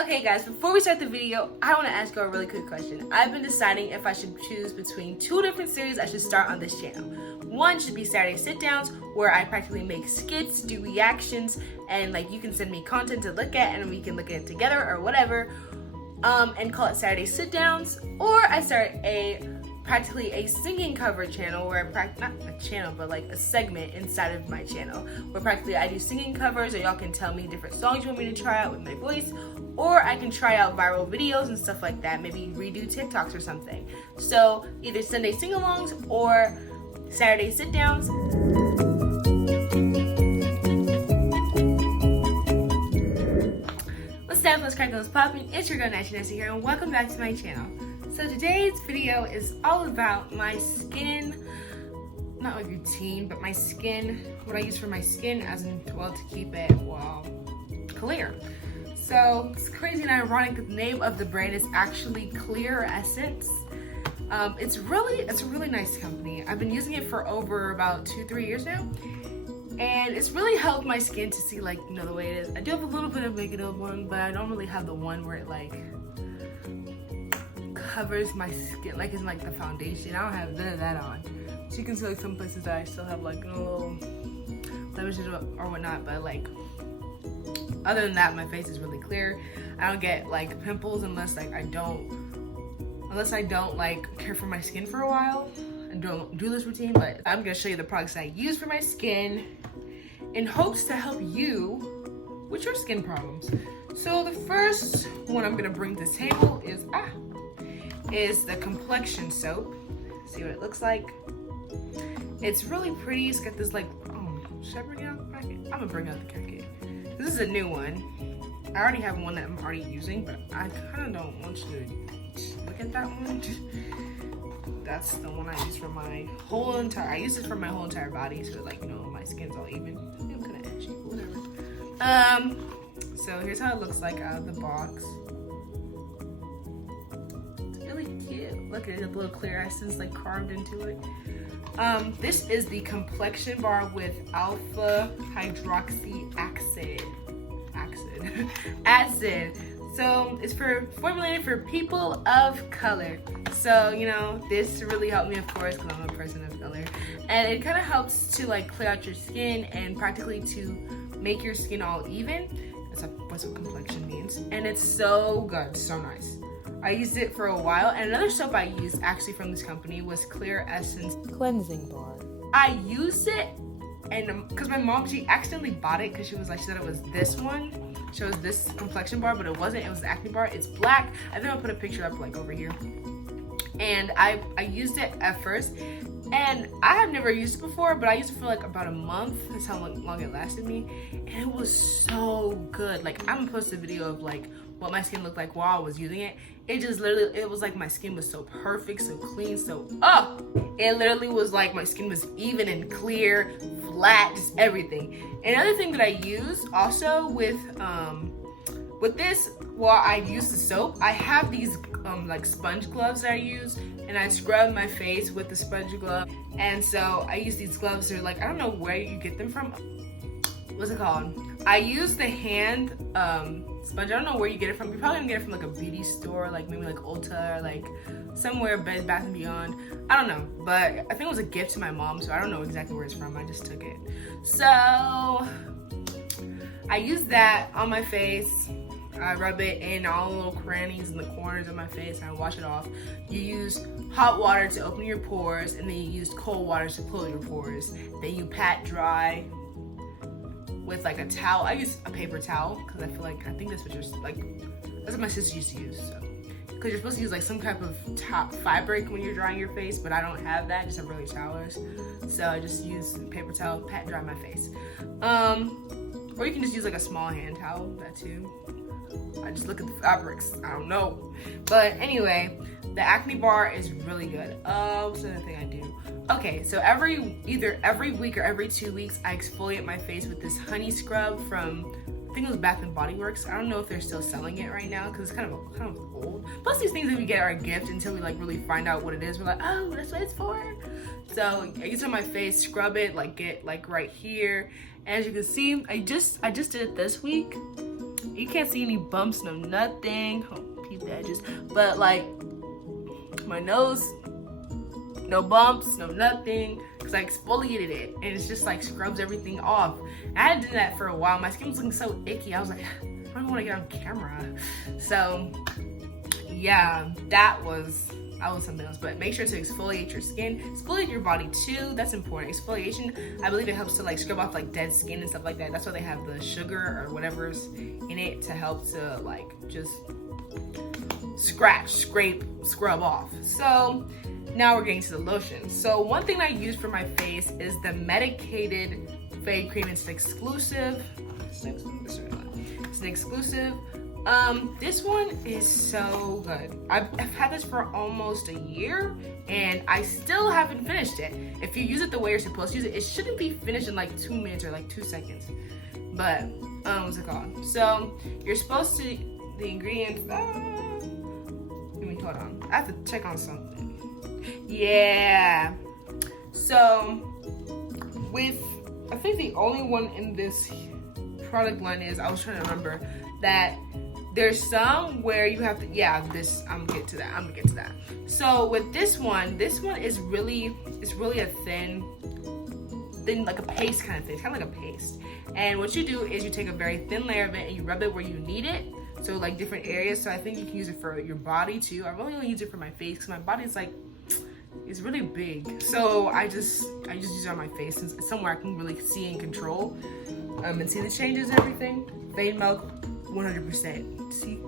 Okay guys, before we start the video, I want to ask you a really quick question. I've been deciding if I should choose between two different series I should start on this channel. One should be Saturday sit downs, where I practically make skits, do reactions, and like you can send me content to look at and we can look at it together or whatever, and call it Saturday sit downs. Or I start practically a singing cover channel where not a channel but like a segment inside of my channel where practically I do singing covers, or y'all can tell me different songs you want me to try out with my voice, or I can try out viral videos and stuff like that, maybe redo TikToks or something. So either Sunday sing-alongs or Saturday sit-downs. What's up, let's crack those popping. It's your girl Nancy here, and welcome back to my channel. So today's video is all about my skin, not my routine, but my skin, what I use for my skin as well to keep it, well, clear. So it's crazy and ironic that the name of the brand is actually Clear Essence. It's a really nice company. I've been using it for over about 2-3 years now, and it's really helped my skin to see, like, you know, the way it is. I do have a little bit of negative one, but I don't really have the one where it like covers my skin, like it's like the foundation. I don't have none of that on. So you can see like some places that I still have like a little blemishes or whatnot, but like other than that, my face is really clear. I don't get like pimples unless I don't like care for my skin for a while and don't do this routine. But I'm gonna show you the products I use for my skin in hopes to help you with your skin problems. So the first one I'm gonna bring to the table is the complexion soap. See what it looks like. It's really pretty. It's got this like, oh, should I bring out the packet? I'm gonna bring out the packet. This is a new one. I already have one that I'm already using, but I kind of don't want you to look at that one. That's the one I use for my whole entire, I use it for my whole entire body, so like, you know, my skin's all even. I'm kind of edgy, whatever. So here's how it looks like out of the box. It's really cute. Look at it, a little Clear Essence like carved into it. This is the complexion bar with alpha hydroxy acid. So it's formulated for people of color. So, you know, this really helped me, of course, because I'm a person of color. And it kind of helps to like clear out your skin and practically to make your skin all even. That's what complexion means. And it's so good, so nice. I used it for a while, and another soap I used actually from this company was Clear Essence Cleansing Bar. I used it, and because my mom, she accidentally bought it because she said it was this one. She was this complexion bar, but it wasn't. It was the acne bar. It's black. I think I'll put a picture up like over here. And I used it at first, and I have never used it before, but I used it for like about a month. That's how long it lasted me, and it was so good. Like, I'm gonna post a video of like what my skin looked like while I was using it. It just literally, it was like my skin was so perfect, so clean, so it literally was like my skin was even and clear, flat, just everything. Another thing that I use also with this, while I use the soap, I have these like sponge gloves that I use, and I scrub my face with the sponge glove. And so I use these gloves. They're like, I don't know where you get them from. What's it called? I use the hand sponge. I don't know where you get it from. You're probably gonna get it from like a beauty store, like maybe like Ulta or like somewhere, Bed Bath & Beyond. I don't know, but I think it was a gift to my mom, so I don't know exactly where it's from. I just took it. So I use that on my face. I rub it in all the little crannies and the corners of my face, and I wash it off. You use hot water to open your pores, and then you use cold water to close your pores. Then you pat dry with like a towel. I use a paper towel because I think that's what that's what my sister used to use. So, because you're supposed to use like some type of top fabric when you're drying your face, but I don't have that. I just have regular towels. So I just use paper towel, pat dry my face. Or you can just use like a small hand towel, that too. I just look at the fabrics, I don't know. But anyway, the acne bar is really good. What's another thing I do? Okay, so either every week or every 2 weeks, I exfoliate my face with this honey scrub from, I think it was Bath and Body Works. I don't know if they're still selling it right now because it's kind of old. Plus these things that we get are a gift until we like really find out what it is. We're like, oh, that's what it's for. So I use it on my face, scrub it, like get like right here. And as you can see, I just did it this week. You can't see any bumps, no nothing. Oh, peep the edges. But like my nose, no bumps, no nothing. Cause I exfoliated it and it's just like scrubs everything off. I had to do that for a while. My skin was looking so icky. I was like, I don't want to get on camera. So yeah, that was something else. But make sure to exfoliate your skin, exfoliate your body too. That's important. Exfoliation, I believe it helps to like scrub off like dead skin and stuff like that. That's why they have the sugar or whatever's in it to help to like just scratch, scrape, scrub off. So now we're getting to the lotion. So one thing I use for my face is the medicated fade cream. It's an exclusive. It's an exclusive. This one is so good. I've had this for almost a year and I still haven't finished it. If you use it the way you're supposed to use it, it shouldn't be finished in like 2 minutes or like 2 seconds. But what's it called? So you're supposed to, the ingredients, let me hold on. I have to check on something. Yeah. So I think the only one in this product line is, I was trying to remember that there's some where you have to, I'm gonna get to that. So with this one is really, it's really a thin, like a paste kind of thing. It's kind of like a paste. And what you do is you take a very thin layer of it and you rub it where you need it. So like different areas. So I think you can use it for your body too. I really only use it for my face because my body's like, it's really big. So I just use it on my face since it's somewhere I can really see and control. And see the changes and everything. Fade milk, 100%. See,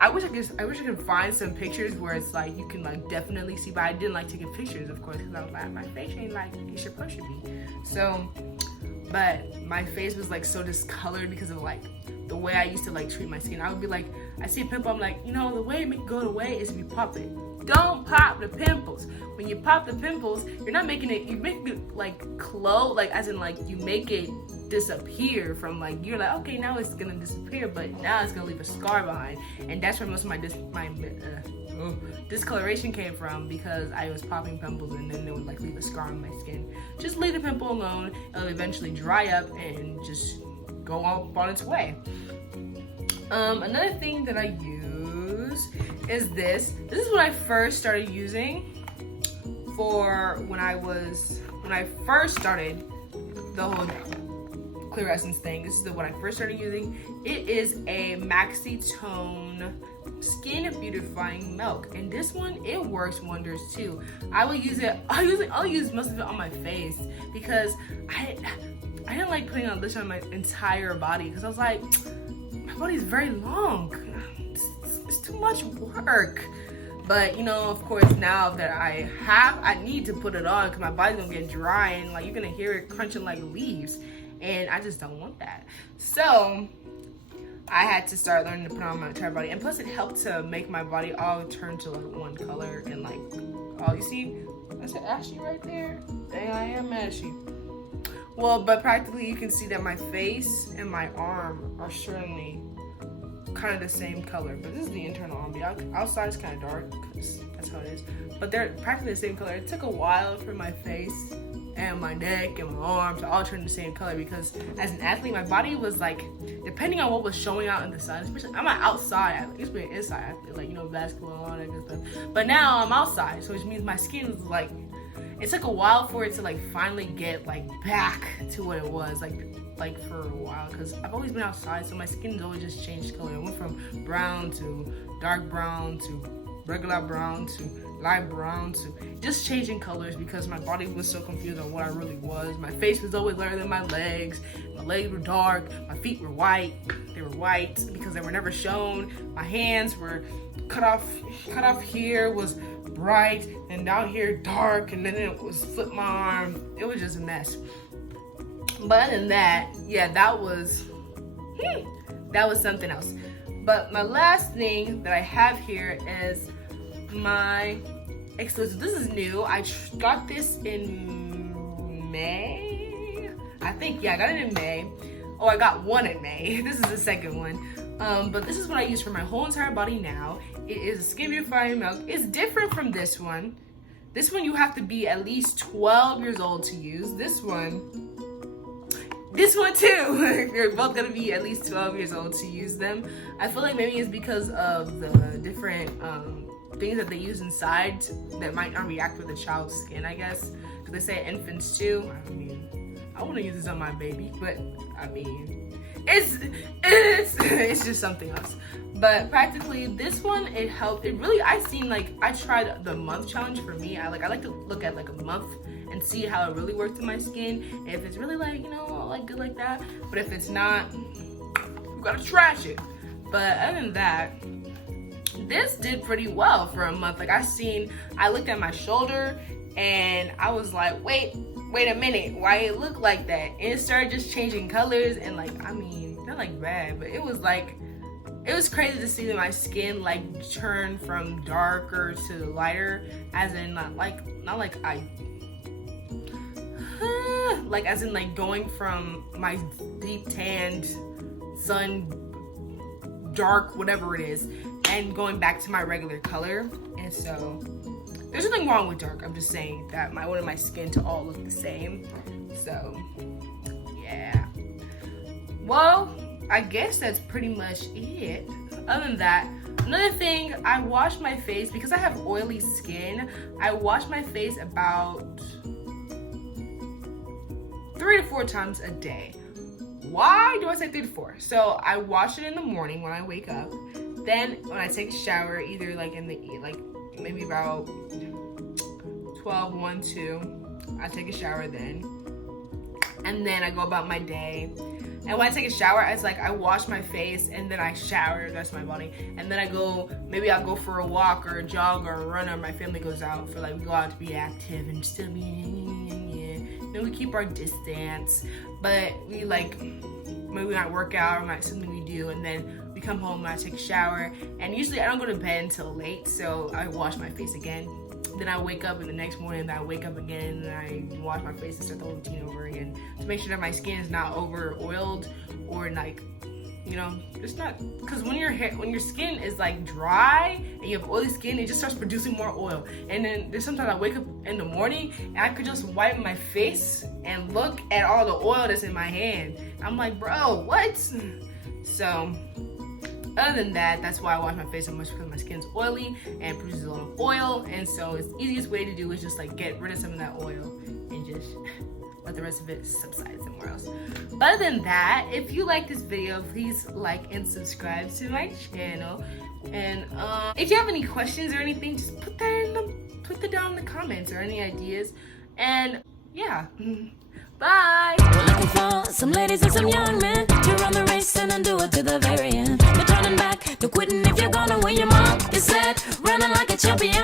I wish I could find some pictures where it's like you can like definitely see, but I didn't like taking pictures, of course, because I was like, my face ain't like it's supposed to be. So, but my face was like so discolored because of like the way I used to like treat my skin. I would be like, I see a pimple, I'm like, you know, the way to make it go away is if you pop it. Don't pop the pimples. When you pop the pimples, you're not making it, you make it like close, like as in like you make it disappear from like, you're like, okay, now it's gonna disappear, but now it's gonna leave a scar behind. And that's where most of my discoloration came from, because I was popping pimples and then they would like leave a scar on my skin. Just leave the pimple alone. It'll eventually dry up and just go on its way. Another thing that I use is this. This is what I first started using for when I first started the whole clear essence thing. This is what I first started using. It is a Maxi Tone Skin Beautifying Milk, and this one, it works wonders too. I'll use most of it on my face because I didn't like putting on lotion on my entire body because I was like, my body's very long. It's too much work. But you know, of course, now that I need to put it on because my body's gonna get dry and like you're gonna hear it crunching like leaves, and I just don't want that. So I had to start learning to put on my entire body, and plus it helped to make my body all turn to like one color and like, oh, you see, that's an ashy right there. Dang, I am ashy. Well, but practically you can see that my face and my arm are certainly kind of the same color, but this is the internal arm. The outside is kind of dark because that's how it is, but they're practically the same color. It took a while for my face and my neck and my arms to all turn the same color because as an athlete, my body was like, depending on what was showing out in the sun, especially I'm an outside athlete, I used to be an inside athlete, like, you know, basketball and all that good stuff, but now I'm outside, so which means my skin is like, it took a while for it to like finally get like back to what it was like for a while, because I've always been outside, so my skin's always just changed color. It went from brown to dark brown to regular brown to light brown to just changing colors because my body was so confused on what I really was. My face was always lighter than my legs. My legs were dark. My feet were white. They were white because they were never shown. My hands were cut off here was bright, and down here dark, and then it was flip my arm. It was just a mess. But other than that, yeah, that was something else. But my last thing that I have here is my exclusive. This is new. I got this in May, I think. Yeah, I got it in May. Oh, I got one in May. This is the second one. But this is what I use for my whole entire body now. It is a Skin Beautifying Milk. It's different from this one. This one you have to be at least 12 years old to use. This one, this one too. You're both gonna be at least 12 years old to use them. I feel like maybe it's because of the different things that they use inside that might not react with a child's skin, I guess. Because they say infants too. I mean, I want to use this on my baby, but I mean, it's just something else. But practically this one, it helped. It really, I tried the month challenge for me. I like to look at like a month and see how it really works in my skin. If it's really like, you know, like good like that. But if it's not, you gotta trash it. But other than that, this did pretty well for a month. Like I looked at my shoulder and I was like, wait a minute, why it look like that? And it started just changing colors and like, I mean, not like bad, but it was crazy to see that my skin like turn from darker to lighter, as in as in like going from my deep tanned sun dark whatever it is and going back to my regular color. And so there's nothing wrong with dark, I'm just saying that I wanted my skin to all look the same. So yeah, well, I guess that's pretty much it. Other than that, another thing, I wash my face because I have oily skin. I wash my face about 3 to 4 times a day. Why do I say 3 to 4? So I wash it in the morning when I wake up. Then when I take a shower, either like maybe about 12, 1, 2, I take a shower then. And then I go about my day. And when I take a shower, it's like I wash my face and then I shower the rest of my body. And then maybe I'll go for a walk or a jog or a run, or my family goes out for we go out to be active and still be, then we keep our distance. But we maybe not work out or not something we do, and then we come home and I take a shower. And usually I don't go to bed until late, so I wash my face again. Then I wake up, and the next morning I wake up again and I wash my face and start the whole routine over again to make sure that my skin is not over oiled or it's not, because when your skin is like dry and you have oily skin, it just starts producing more oil. And then there's sometimes I wake up in the morning and I could just wipe my face and look at all the oil that's in my hand. I'm like, bro, what? So other than that, that's why I wash my face so much, because my skin's oily and produces a lot of oil. And so it's the easiest way to do is just get rid of some of that oil and just let the rest of it subside somewhere else. But other than that, if you like this video, please like and subscribe to my channel. And if you have any questions or anything, just put that down in the comments, or any ideas. And yeah, bye. We're looking for some ladies and some young men to run the race and undo it to the very end. No turning back, no quitting if you're gonna win your mark. You said running like a champion.